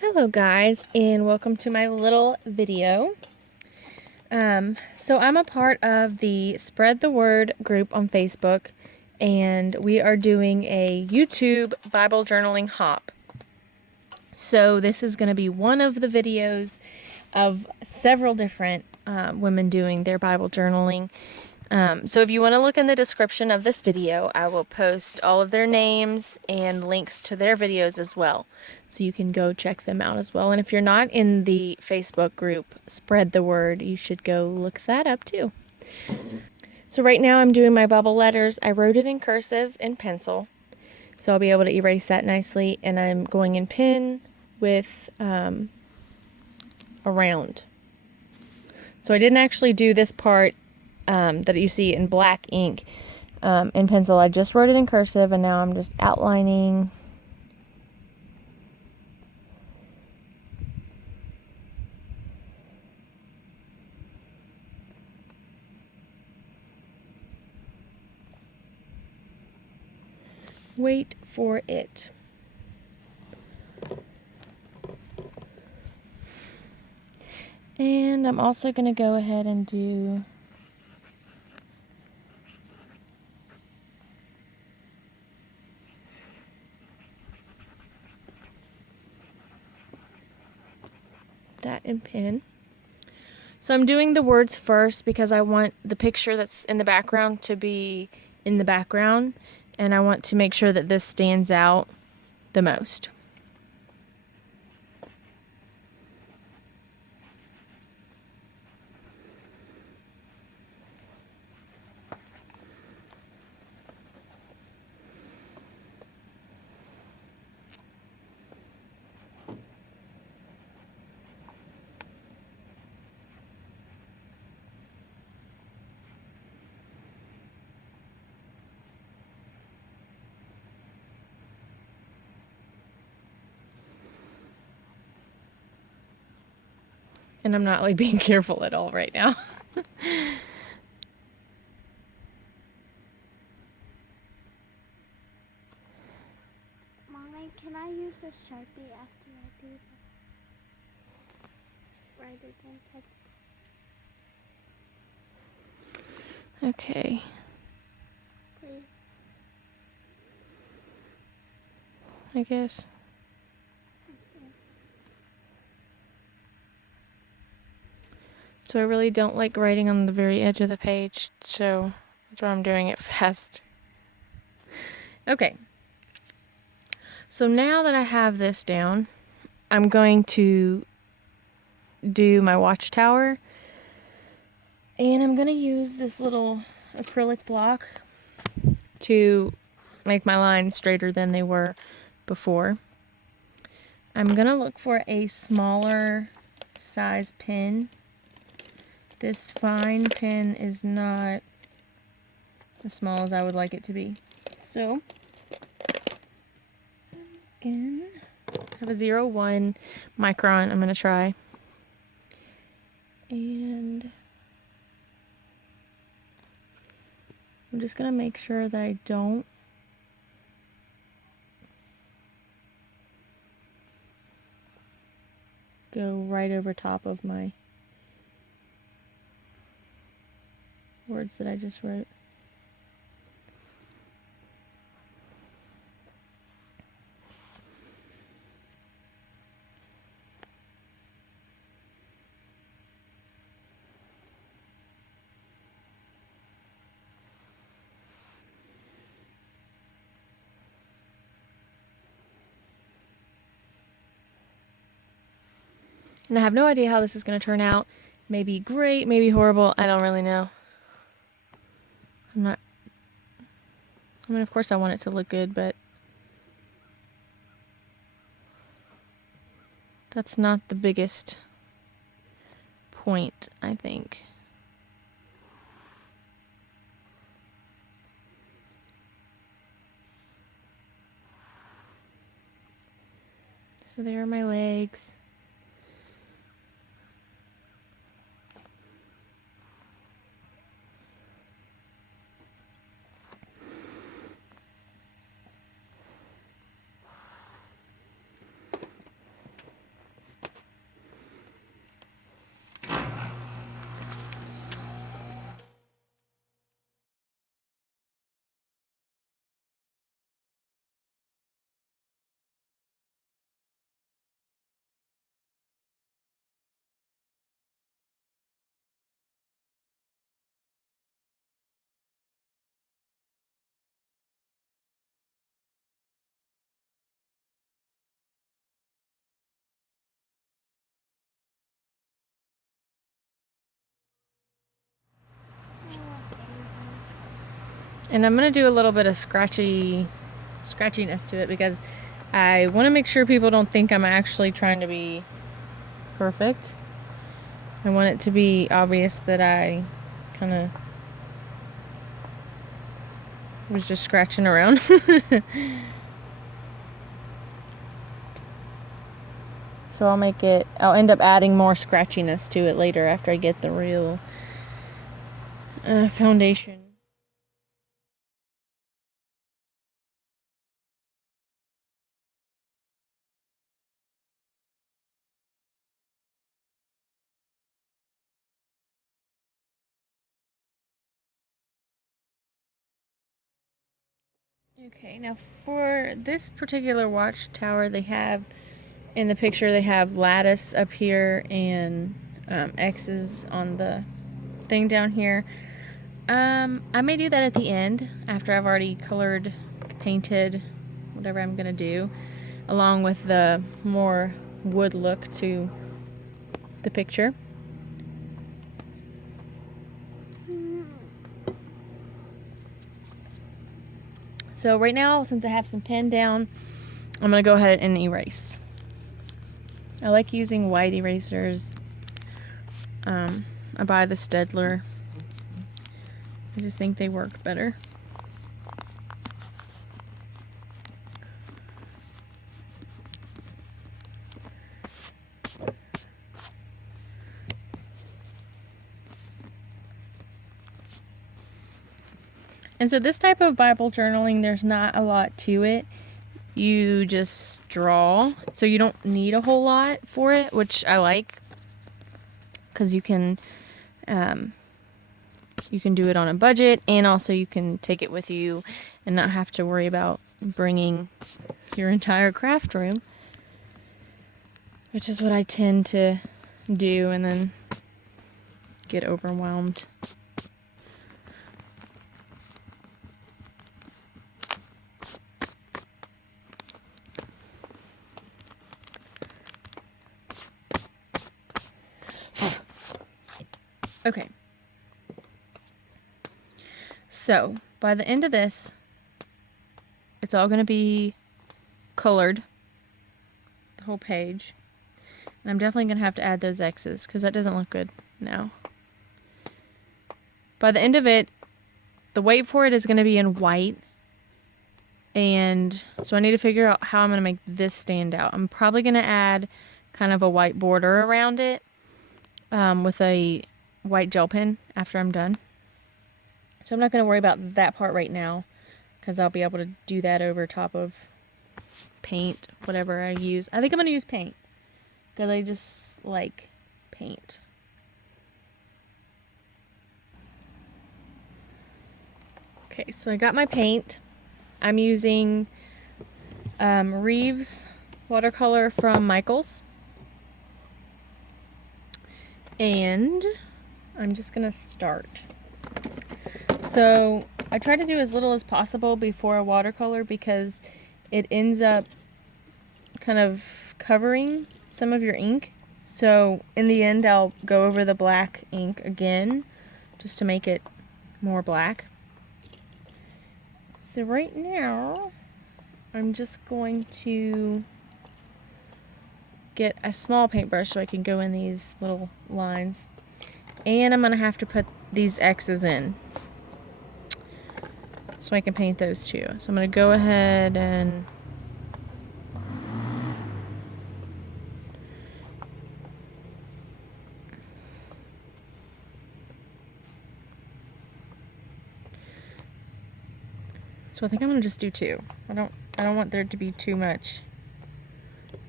Hello guys, and welcome to my little video. So I'm a part of the Spread the Word group on Facebook, and we are doing a YouTube Bible journaling hop. So this is going to be one of the videos of several different women doing their Bible journaling. So if you want to look in the description of this video, I will post all of their names and links to their videos as well. So you can go check them out as well. And if you're not in the Facebook group, Spread the Word, you should go look that up too. So right now I'm doing my bubble letters. I wrote it in cursive and pencil, so I'll be able to erase that nicely. And I'm going in pen with around. So I didn't actually do this part that you see in black ink in pencil. I just wrote it in cursive, and now I'm just outlining wait for it. And I'm also going to go ahead and do that in pen. So I'm doing the words first because I want the picture that's in the background to be in the background, and I want to make sure that this stands out the most. And I'm not like being careful at all right now. Mommy, can I use a Sharpie after I do this? Rather than pencil. Okay. Please. I guess. So I really don't like writing on the very edge of the page, so that's why I'm doing it fast. Okay. So now that I have this down, I'm going to do my Watchtower. And I'm going to use this little acrylic block to make my lines straighter than they were before. I'm going to look for a smaller size pen. This fine pen is not as small as I would like it to be. So, again, I have a 0.1 micron I'm going to try. And I'm just going to make sure that I don't go right over top of my words that I just wrote. And I have no idea how this is going to turn out. Maybe great, maybe horrible. I don't really know. I mean, of course I want it to look good, but that's not the biggest point, I think. So there are my legs. And I'm going to do a little bit of scratchiness to it because I want to make sure people don't think I'm actually trying to be perfect. I want it to be obvious that I kind of was just scratching around. So I'll end up adding more scratchiness to it later after I get the real foundation. Okay, now for this particular watchtower, in the picture, they have lattice up here and X's on the thing down here. I may do that at the end after I've already colored, painted, whatever I'm gonna do, along with the more wood look to the picture. So right now, since I have some pen down, I'm gonna go ahead and erase. I like using white erasers. I buy the Staedtler. I just think they work better. And so this type of Bible journaling, there's not a lot to it. You just draw, so you don't need a whole lot for it, which I like, because you can do it on a budget, and also you can take it with you and not have to worry about bringing your entire craft room, which is what I tend to do and then get overwhelmed. Okay. So, by the end of this, it's all going to be colored, the whole page. And I'm definitely going to have to add those X's because that doesn't look good now. By the end of it, the weight for it is going to be in white. And so I need to figure out how I'm going to make this stand out. I'm probably going to add kind of a white border around it with a white gel pen after I'm done. So I'm not going to worry about that part right now because I'll be able to do that over top of paint, whatever I use. I think I'm going to use paint because I just like paint. Okay, so I got my paint. I'm using Reeves watercolor from Michaels. And I'm just going to start. So I try to do as little as possible before a watercolor because it ends up kind of covering some of your ink. So in the end, I'll go over the black ink again just to make it more black. So right now, I'm just going to get a small paintbrush so I can go in these little lines. And I'm going to have to put these X's in so I can paint those too. So I'm going to go ahead and so I think I'm going to just do two. I don't want there to be too much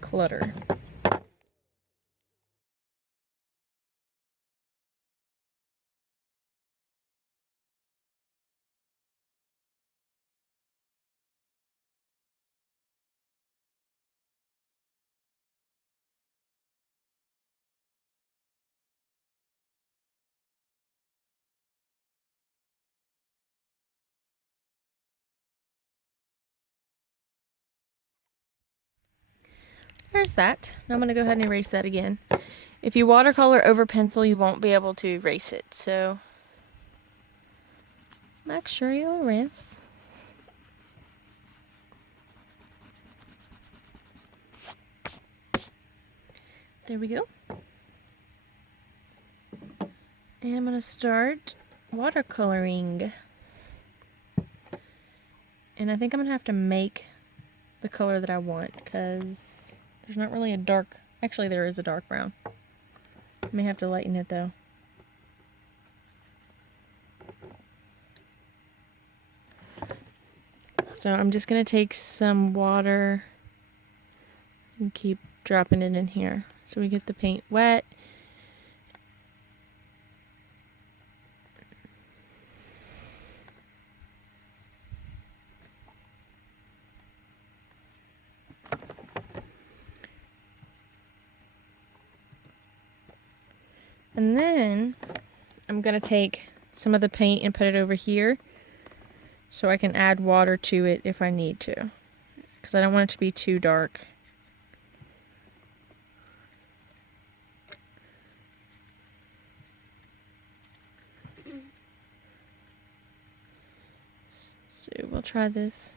clutter. There's that. Now I'm going to go ahead and erase that again. If you watercolor over pencil, you won't be able to erase it. So luxurious. There we go. And I'm going to start watercoloring. And I think I'm going to have to make the color that I want because there's not really a dark, actually there is a dark brown. I may have to lighten it though. So I'm just going to take some water and keep dropping it in here so we get the paint wet. And then I'm going to take some of the paint and put it over here so I can add water to it if I need to, because I don't want it to be too dark. So we'll try this.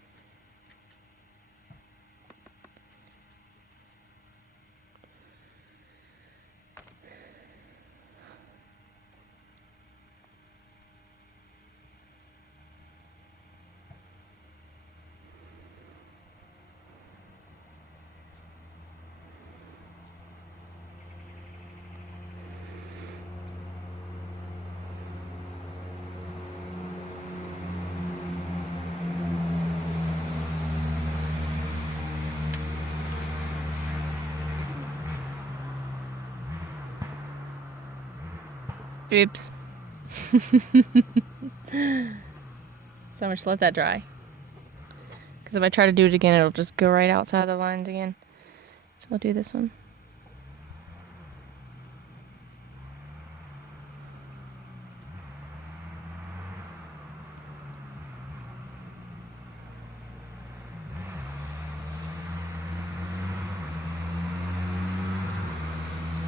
Oops. So I'm just let that dry. Because if I try to do it again, it'll just go right outside the lines again. So I'll do this one.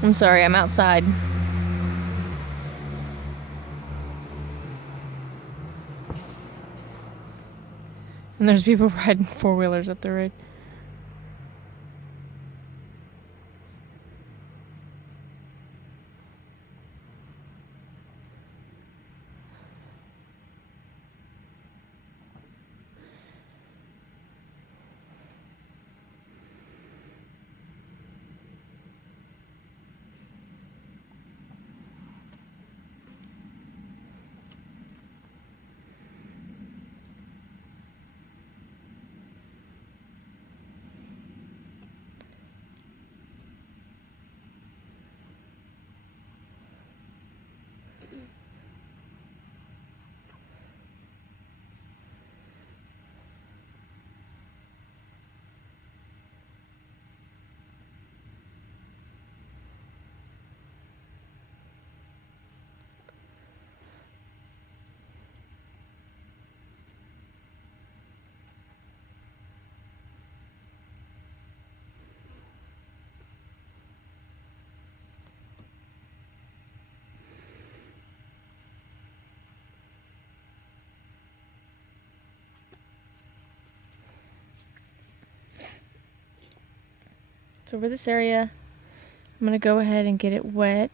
I'm sorry, I'm outside. And there's people riding four-wheelers up the road. So for this area, I'm going to go ahead and get it wet.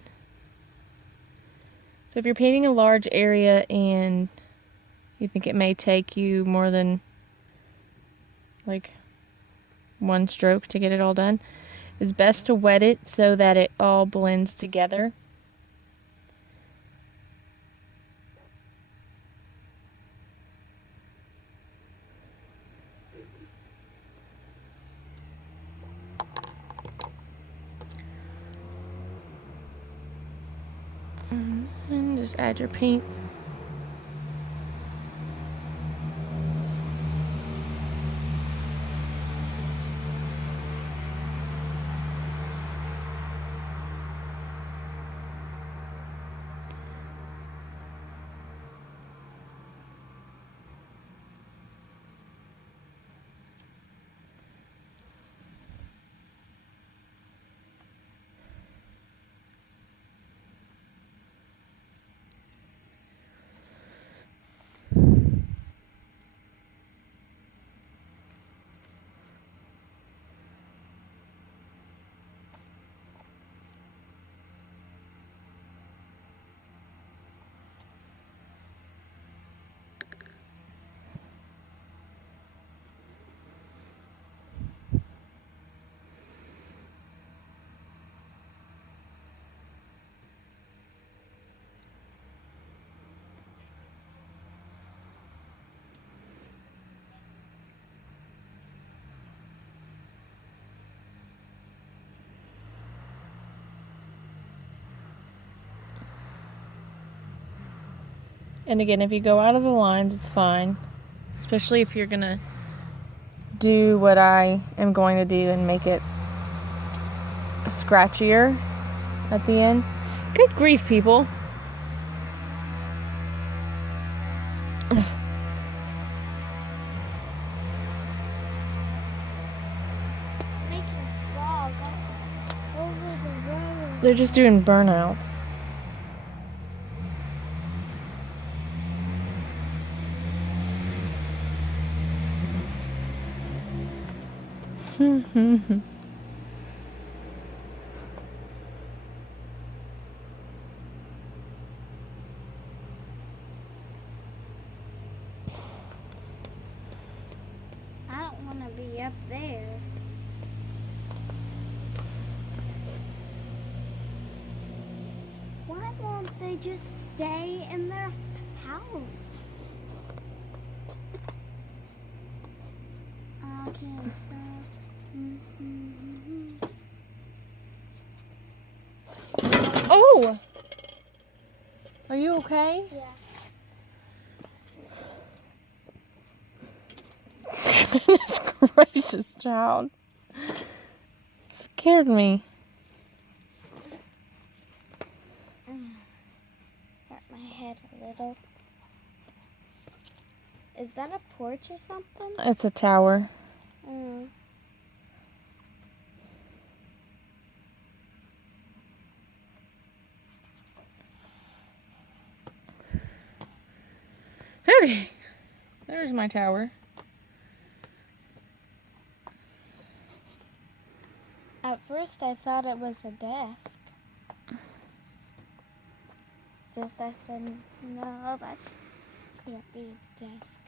So if you're painting a large area and you think it may take you more than like one stroke to get it all done, it's best to wet it so that it all blends together. And just add your paint. And again, if you go out of the lines, it's fine. Especially if you're gonna do what I am going to do and make it scratchier at the end. Good grief, people. Making fog over the road. They're just doing burnouts. I don't want to be up there. Why won't they just stay in their house? I can't stop. Oh! Are you okay? Yeah. Goodness gracious, child. Scared me. Hurt my head a little. Is that a porch or something? It's a tower. Mm. Okay. There's my tower. At first I thought it was a desk. I said, no, that can't be a desk.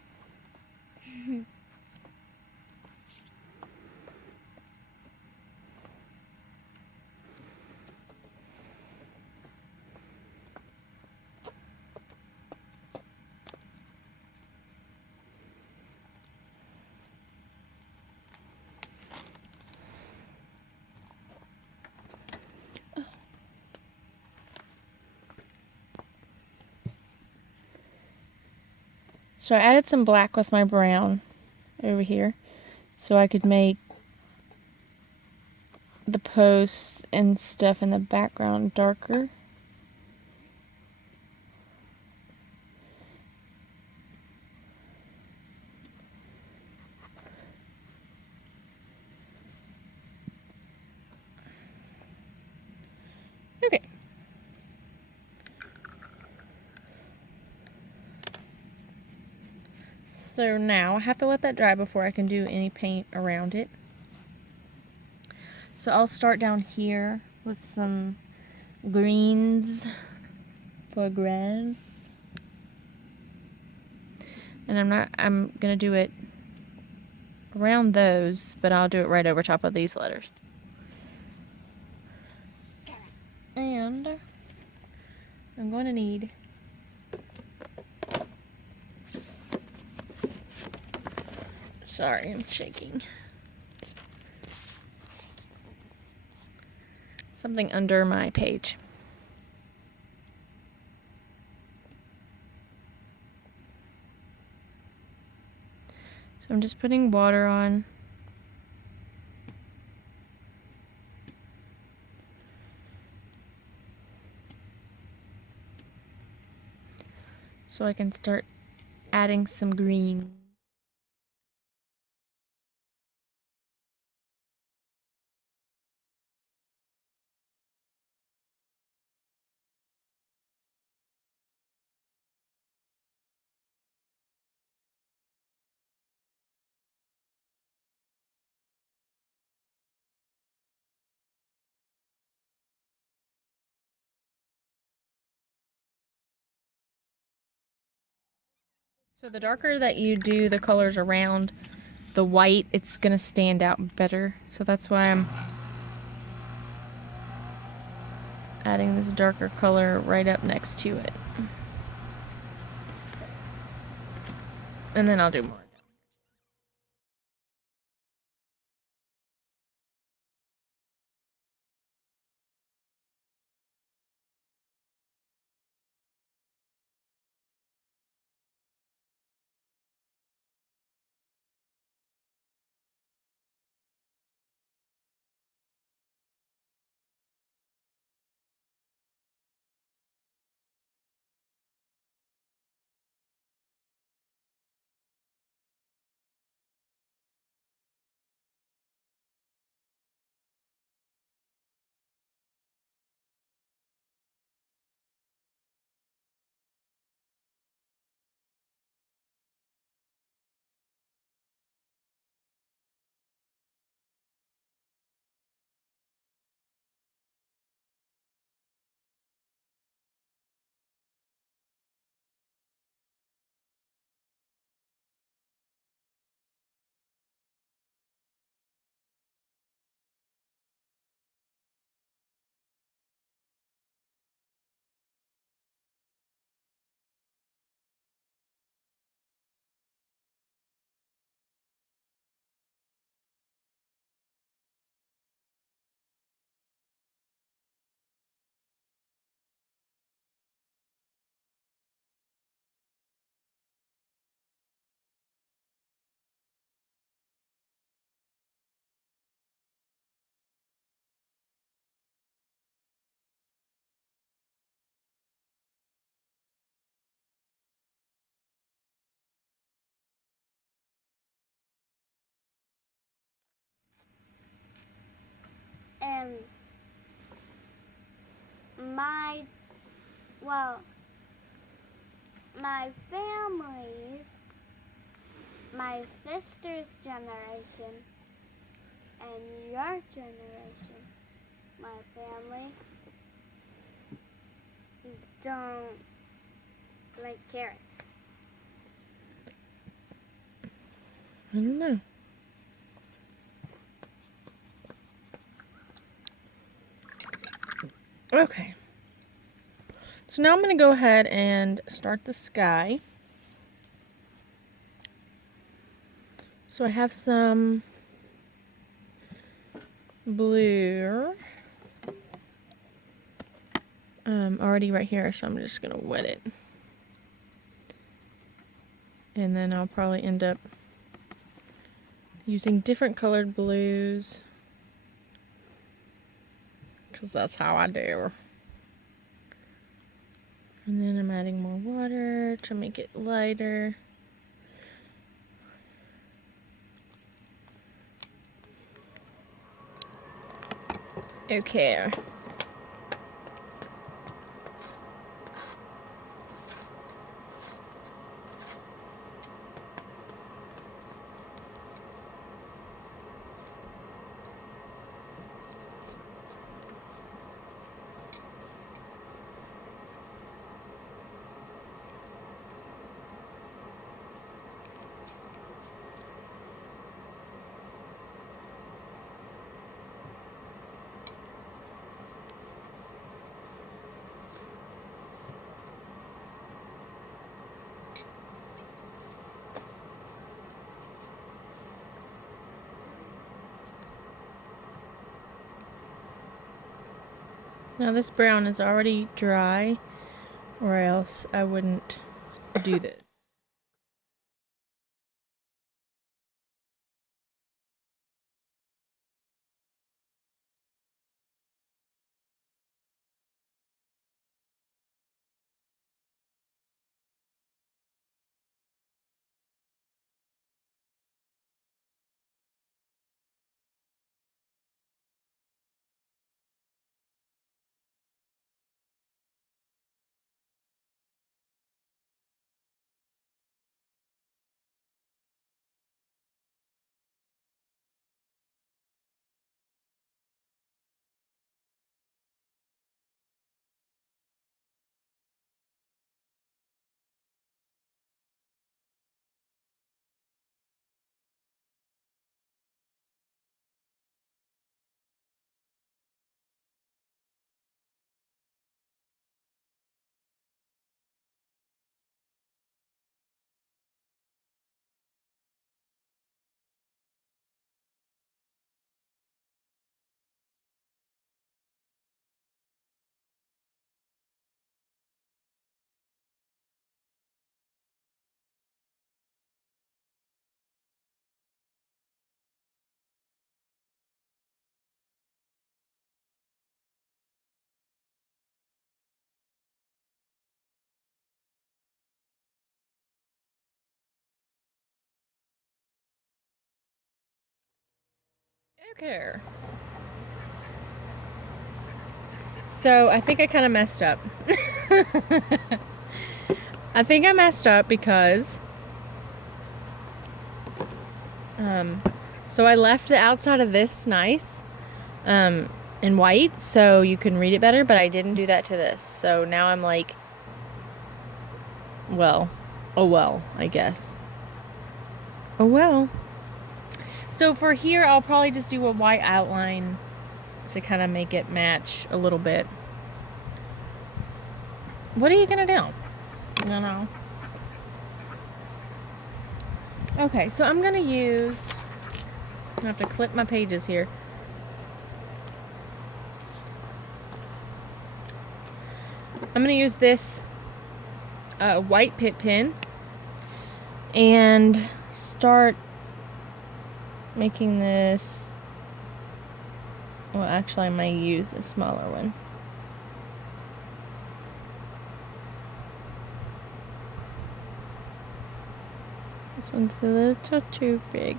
So I added some black with my brown over here so I could make the posts and stuff in the background darker. Okay. So now I have to let that dry before I can do any paint around it. So I'll start down here with some greens for grass. And I'm gonna do it around those, but I'll do it right over top of these letters. And I'm going to need sorry, I'm shaking. Something under my page. So I'm just putting water on. So I can start adding some green. So the darker that you do the colors around the white, it's gonna stand out better. So that's why I'm adding this darker color right up next to it. And then I'll do more. And my family's, my sister's generation, and your generation, my family, don't like carrots. I don't know. Okay. So now I'm going to go ahead and start the sky. So I have some blue already right here, so I'm just going to wet it. And then I'll probably end up using different colored blues, because that's how I do. And then I'm adding more water to make it lighter. Okay. Now this brown is already dry, or else I wouldn't do this. Okay. So I think I kind of messed up. I think I messed up because so I left the outside of this nice in white so you can read it better, but I didn't do that to this. So now I'm like, well, oh well, I guess. Oh well. So for here, I'll probably just do a white outline to kind of make it match a little bit. What are you gonna do? You know. Okay, so I'm gonna use, I have to clip my pages here. I'm gonna use this white pit pen and start making this. Well, actually I might use a smaller one. This one's a little too big.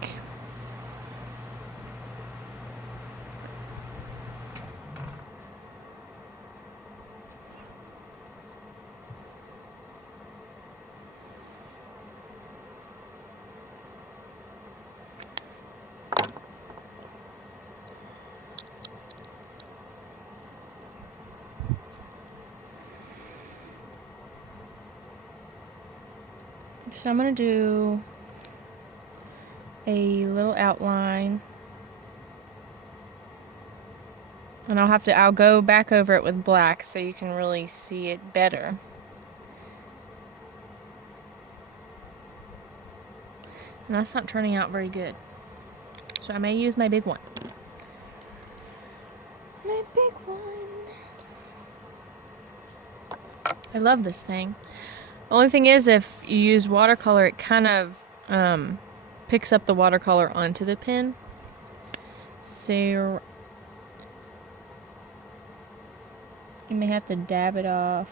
So I'm going to do a little outline. And I'll go back over it with black so you can really see it better. And that's not turning out very good. So I may use my big one. My big one. I love this thing. The only thing is, if you use watercolor, it kind of picks up the watercolor onto the pen. So you may have to dab it off.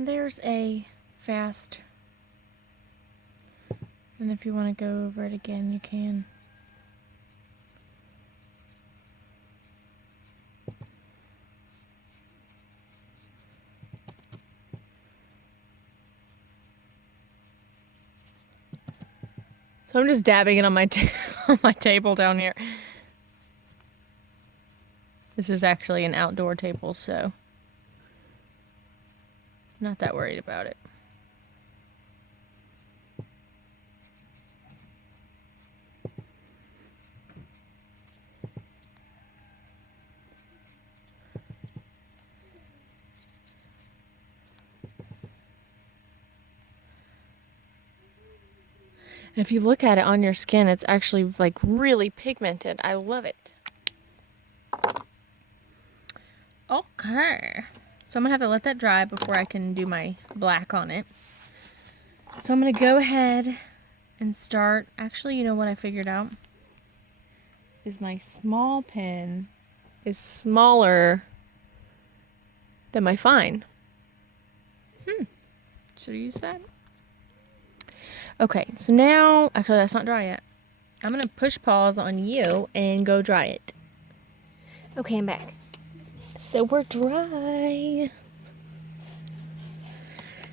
There's a fast, and if you want to go over it again, you can. So I'm just dabbing it on my on my table down here. This is actually an outdoor table, so not that worried about it. And if you look at it on your skin, it's actually like really pigmented. I love it. Okay. So I'm gonna have to let that dry before I can do my black on it. So I'm gonna go ahead and start. Actually, you know what I figured out? Is my small pen is smaller than my fine. Should I use that? Okay, so now, actually that's not dry yet. I'm gonna push pause on you and go dry it. Okay, I'm back. So we're dry.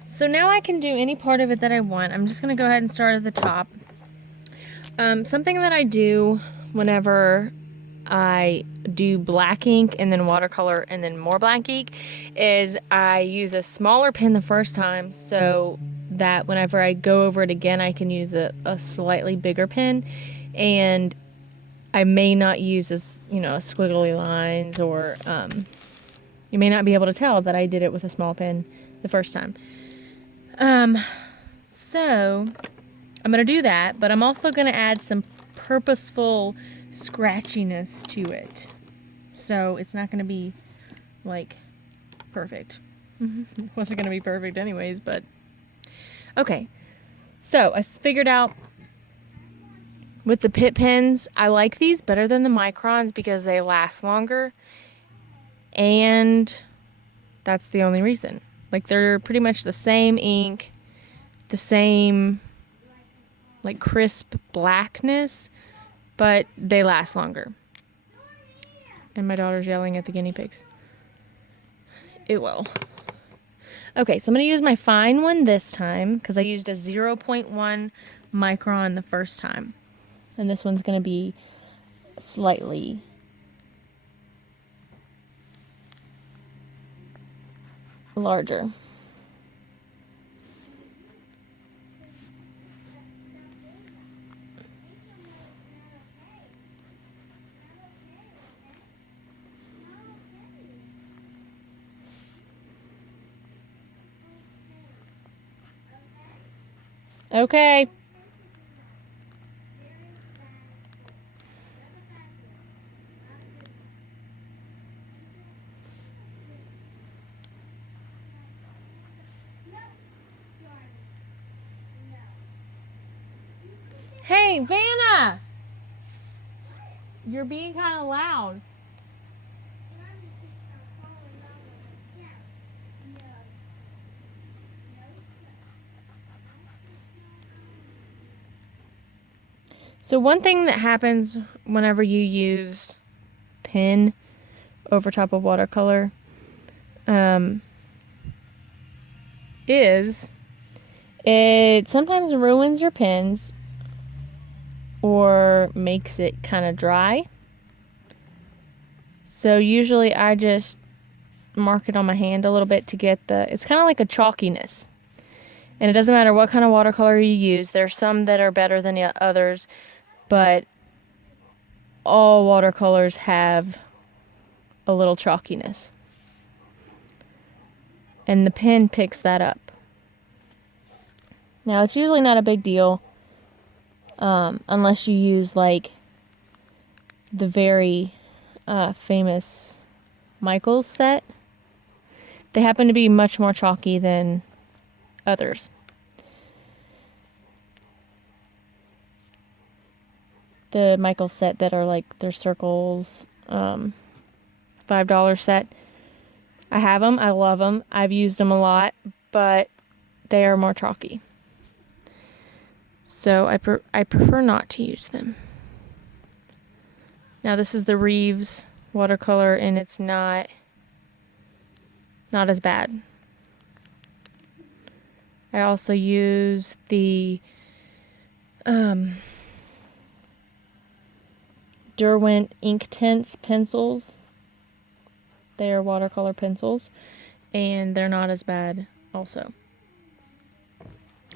So now I can do any part of it that I want. I'm just gonna go ahead and start at the top. Something that I do whenever I do black ink and then watercolor and then more black ink is I use a smaller pen the first time so that whenever I go over it again, I can use a slightly bigger pen, and I may not use squiggly lines, or you may not be able to tell that I did it with a small pen the first time. So I'm gonna do that, but I'm also gonna add some purposeful scratchiness to it. So it's not gonna be like perfect. It wasn't gonna be perfect anyways, but okay. So I figured out with the Pitt pens, I like these better than the microns because they last longer, and that's the only reason. Like, they're pretty much the same ink, the same like crisp blackness, but they last longer. And my daughter's yelling at the guinea pigs. It will. Okay, so I'm going to use my fine one this time because I used a 0.1 micron the first time. And this one's going to be slightly larger. Okay. Hey, Vanna! You're being kind of loud. So one thing that happens whenever you use pen over top of watercolor is it sometimes ruins your pens or makes it kind of dry. So usually I just mark it on my hand a little bit to get it's kind of like a chalkiness. And it doesn't matter what kind of watercolor you use. There's some that are better than the others, but all watercolors have a little chalkiness. And the pen picks that up. Now, it's usually not a big deal unless you use like the very famous Michaels set. They happen to be much more chalky than others. The Michaels set that are like their circles, $5 set. I have them. I love them. I've used them a lot, but they are more chalky. So I prefer not to use them. Now this is the Reeves watercolor, and it's not as bad. I also use the Derwent Inktense pencils. They are watercolor pencils, and they're not as bad also.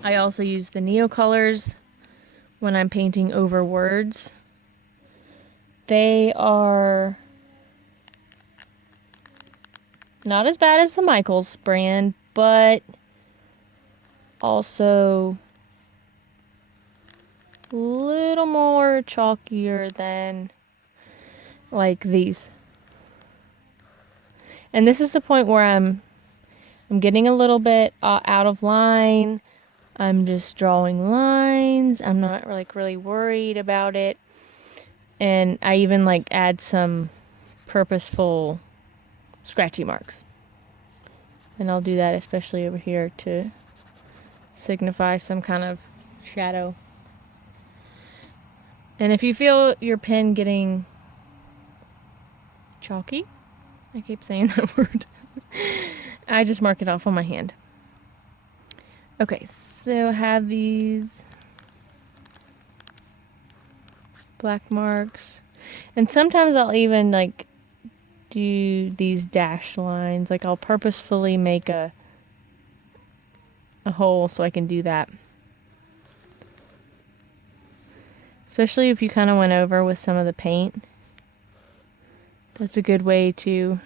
I also use the Neocolors when I'm painting over words. They are not as bad as the Michaels brand, but also a little more chalkier than like these. And this is the point where I'm getting a little bit out of line. I'm just drawing lines. I'm not like really worried about it. And I even like add some purposeful scratchy marks. And I'll do that especially over here to signify some kind of shadow. And if you feel your pen getting chalky, I keep saying that word, I just mark it off on my hand. Okay, so I have these black marks. And sometimes I'll even like do these dash lines. Like I'll purposefully make a hole so I can do that. Especially if you kind of went over with some of the paint. That's a good way to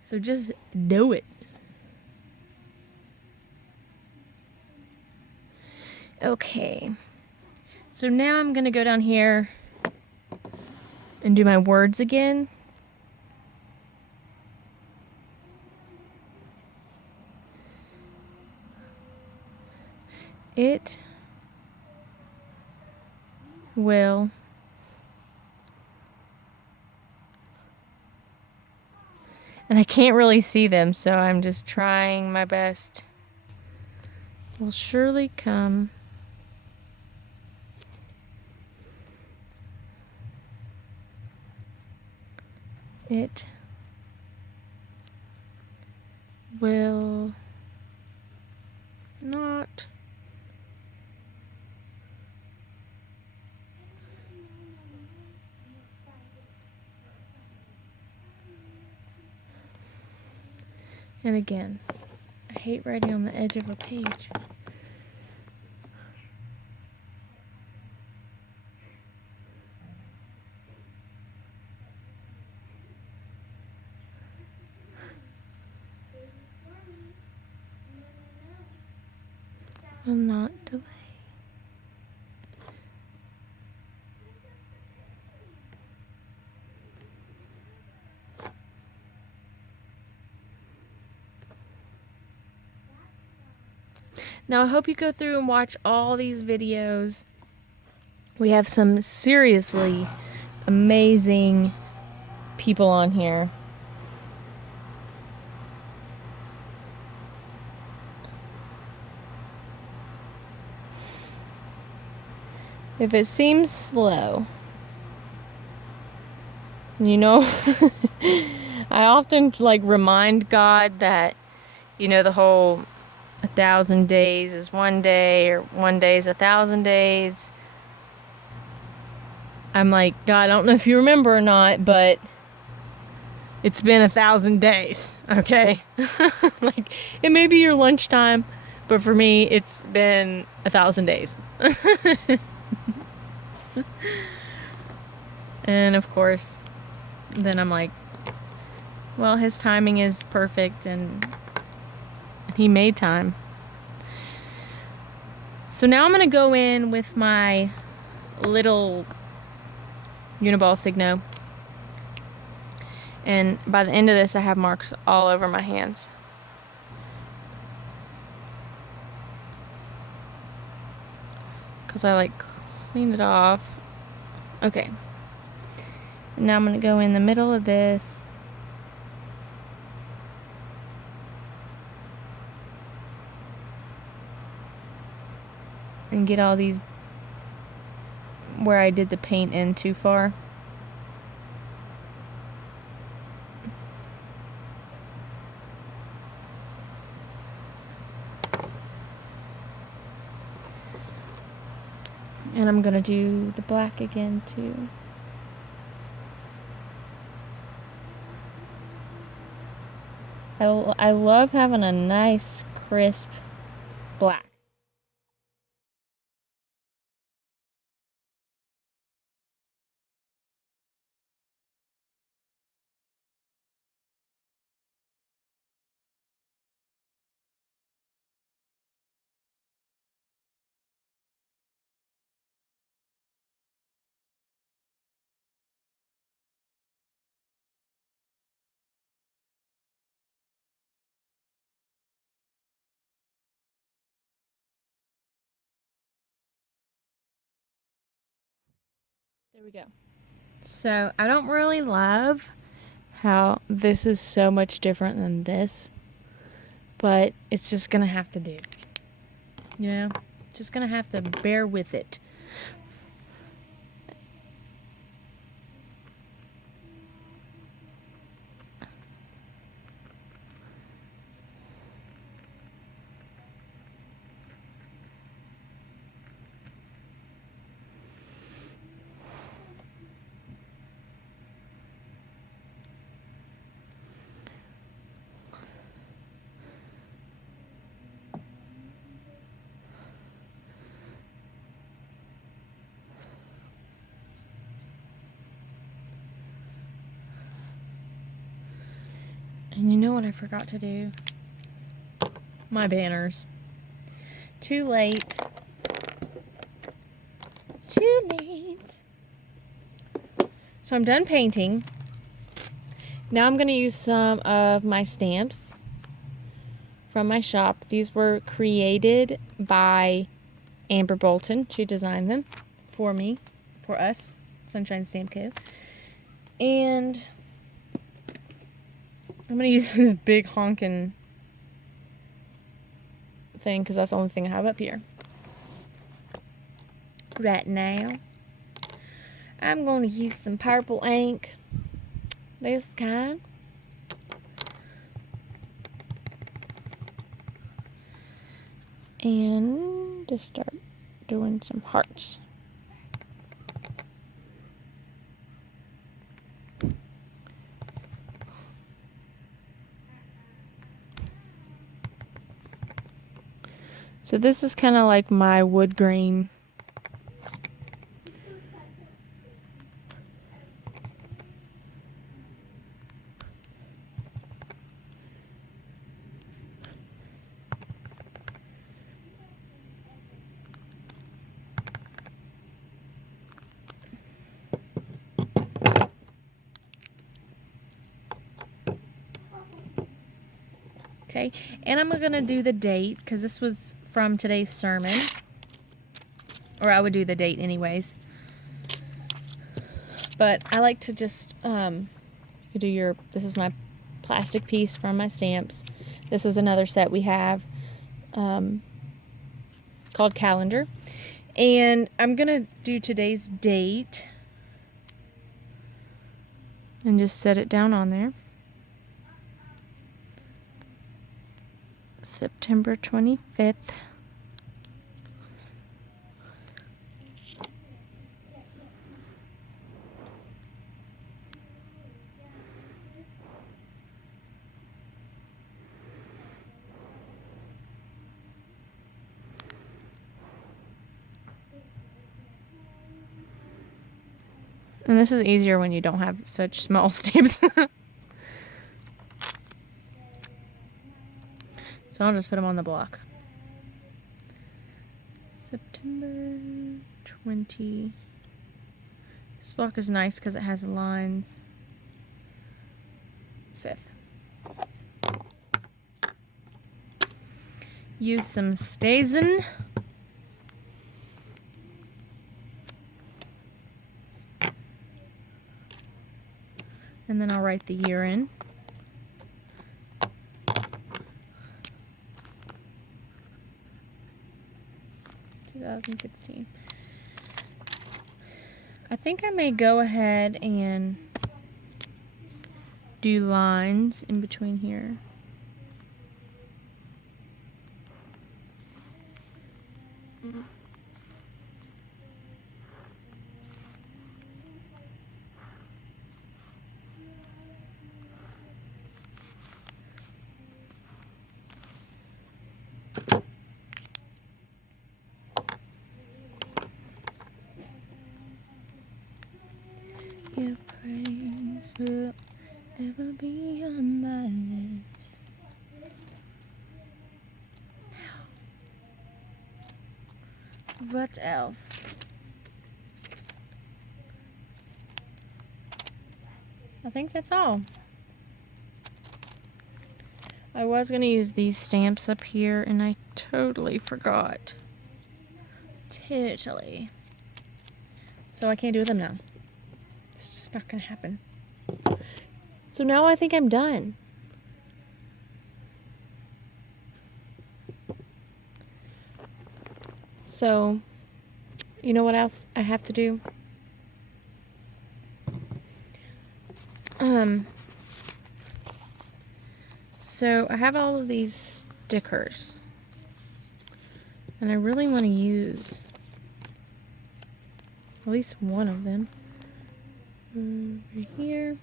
so just do it. Okay. So now I'm going to go down here and do my words again. It will and I can't really see them, so I'm just trying my best. Will surely come. It will not and again, I hate writing on the edge of a page. Will not delay. Now, I hope you go through and watch all these videos. We have some seriously amazing people on here. If it seems slow, you know, I often like remind God that, you know, the whole 1,000 days is one day, or one day is 1,000 days. I'm like, God, I don't know if you remember or not, but it's been 1,000 days, okay? Like, it may be your lunchtime, but for me, it's been 1,000 days. And of course, then I'm like, well, his timing is perfect, and he made time. So now I'm going to go in with my little Uniball Signo. And by the end of this, I have marks all over my hands. Because I like cleaned it off. Okay. And now I'm going to go in the middle of this. And get all these where I did the paint in too far. And I'm gonna do the black again too. I love having a nice crisp black. There we go. So I don't really love how this is so much different than this, but it's just gonna have to do. You know, just gonna have to bear with it. And you know what I forgot to do? My banners. Too late. Too late. So I'm done painting. Now I'm going to use some of my stamps from my shop. These were created by Amber Bolton. She designed them for me, for us, Sonshine Stamp Co. And I'm going to use this big honking thing because that's the only thing I have up here. Right now, I'm going to use some purple ink. This kind. And just start doing some hearts. So this is kind of like my wood grain. Okay, and I'm gonna do the date because this was from today's sermon. Or I would do the date anyways. But I like to just you do your, this is my plastic piece from my stamps. This is another set we have called Calendar. And I'm going to do today's date and just set it down on there. September 25th. And this is easier when you don't have such small stamps. So I'll just put them on the block. September 20. This block is nice because it has lines. 5th. Use some Stazen. And then I'll write the year in. (2016). I think I may go ahead and do lines in between here. Your praise will ever be on my lips. What else? I think that's all. I was going to use these stamps up here and I totally forgot. Totally. So I can't do them now. It's just not going to happen. So now I think I'm done. So, you know what else I have to do? So I have all of these stickers. And I really want to use at least one of them. Over here.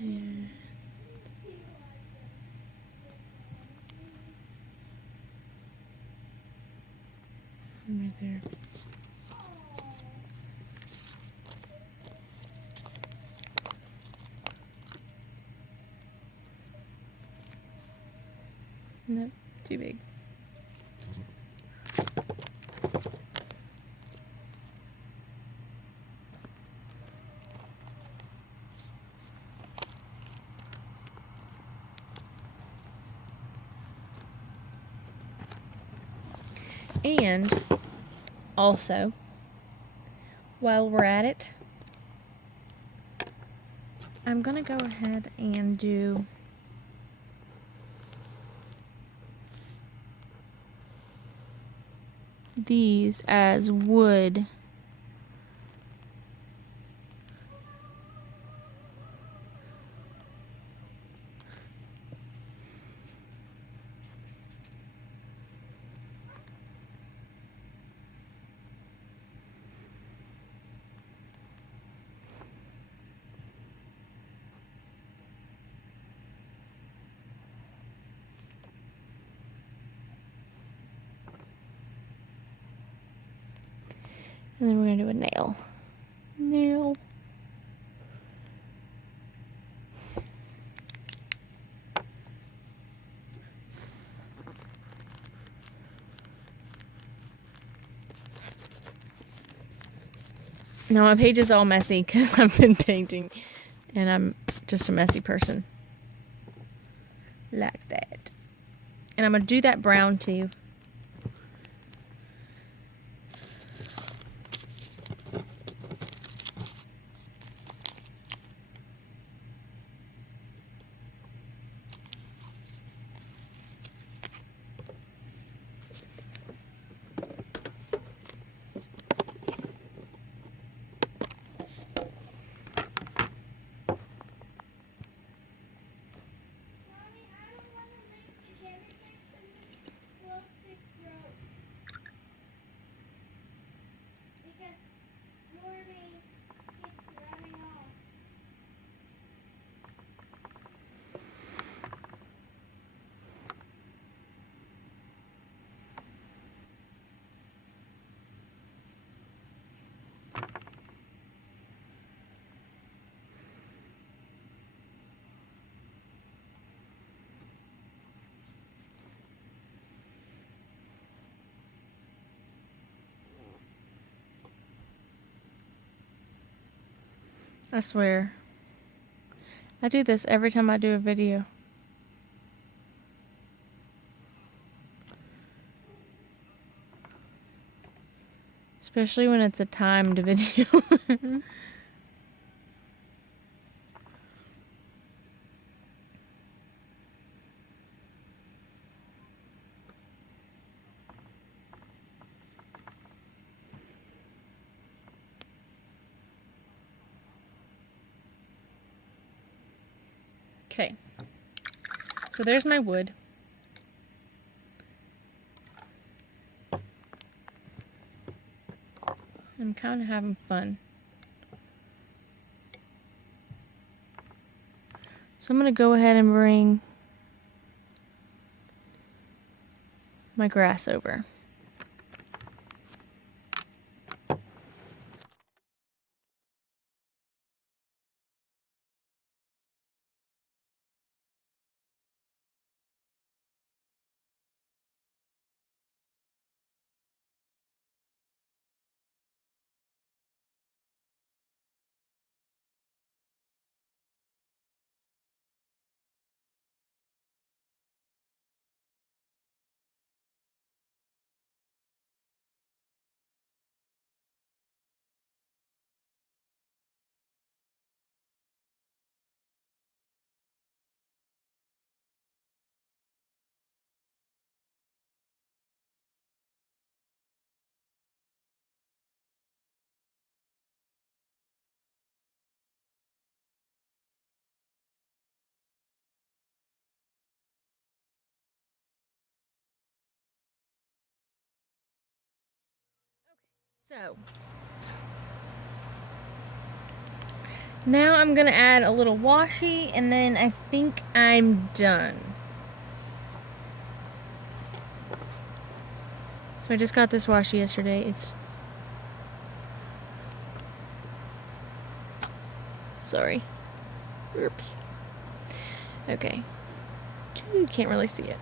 And right there. Nope, too big. And also, while we're at it, I'm gonna go ahead and do these as wood. And then we're going to do a nail. Nail. Now my page is all messy because I've been painting and I'm just a messy person. Like that. And I'm going to do that brown too. I swear. I do this every time I do a video. Especially when it's a timed video. Okay. So there's my wood. I'm kind of having fun. So I'm going to go ahead and bring my grass over. So now I'm going to add a little washi, and then I think I'm done. So I just got this washi yesterday. Sorry. Oops. Okay. You can't really see it.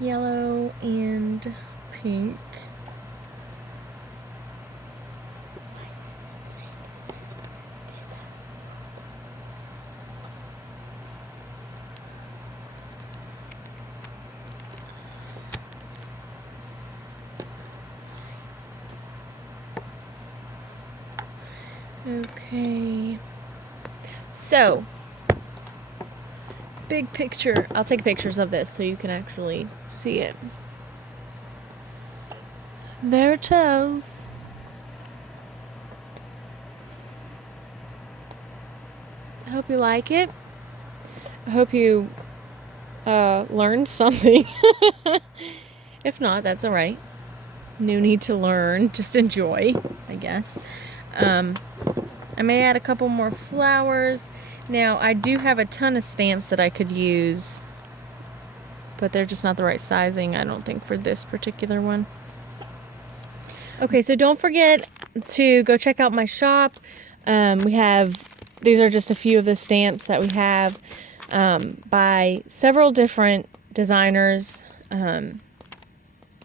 Yellow and pink. Okay. So, big picture. I'll take pictures of this so you can actually see it. There it is. I hope you like it. I hope you learned something. If not, that's alright. No need to learn. Just enjoy, I guess. I may add a couple more flowers. Now, I do have a ton of stamps that I could use, but they're just not the right sizing, I don't think, for this particular one. Okay, so don't forget to go check out my shop. These are just a few of the stamps that we have by several different designers.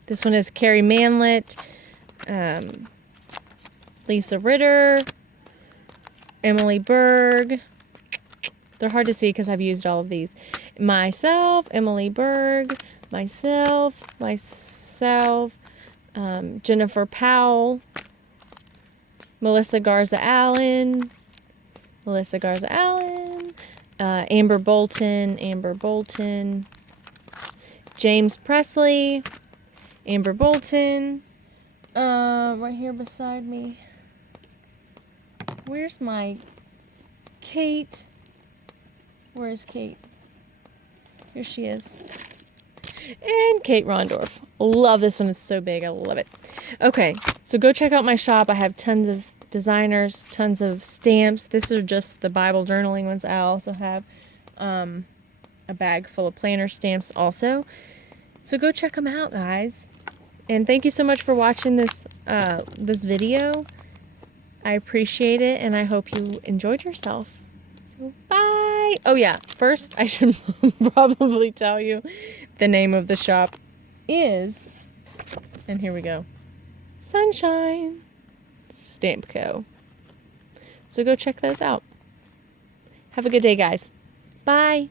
This one is Carrie Manlett, Lisa Ritter, Emily Berg. They're hard to see because I've used all of these. Myself, Emily Berg, myself, Jennifer Powell, Melissa Garza Allen, Amber Bolton, James Presley, Amber Bolton, right here beside me. Where's my Kate? Where is Kate? Here she is. And Kate Rondorf. Love this one. It's so big. I love it. Okay, so go check out my shop. I have tons of designers, tons of stamps. These are just the Bible journaling ones. I also have a bag full of planner stamps also. So go check them out, guys. And thank you so much for watching this this video. I appreciate it, and I hope you enjoyed yourself. So bye. Oh yeah, first I should probably tell you the name of the shop is, and here we go, Sonshine Stamp Co. So go check those out. Have a good day, guys. Bye.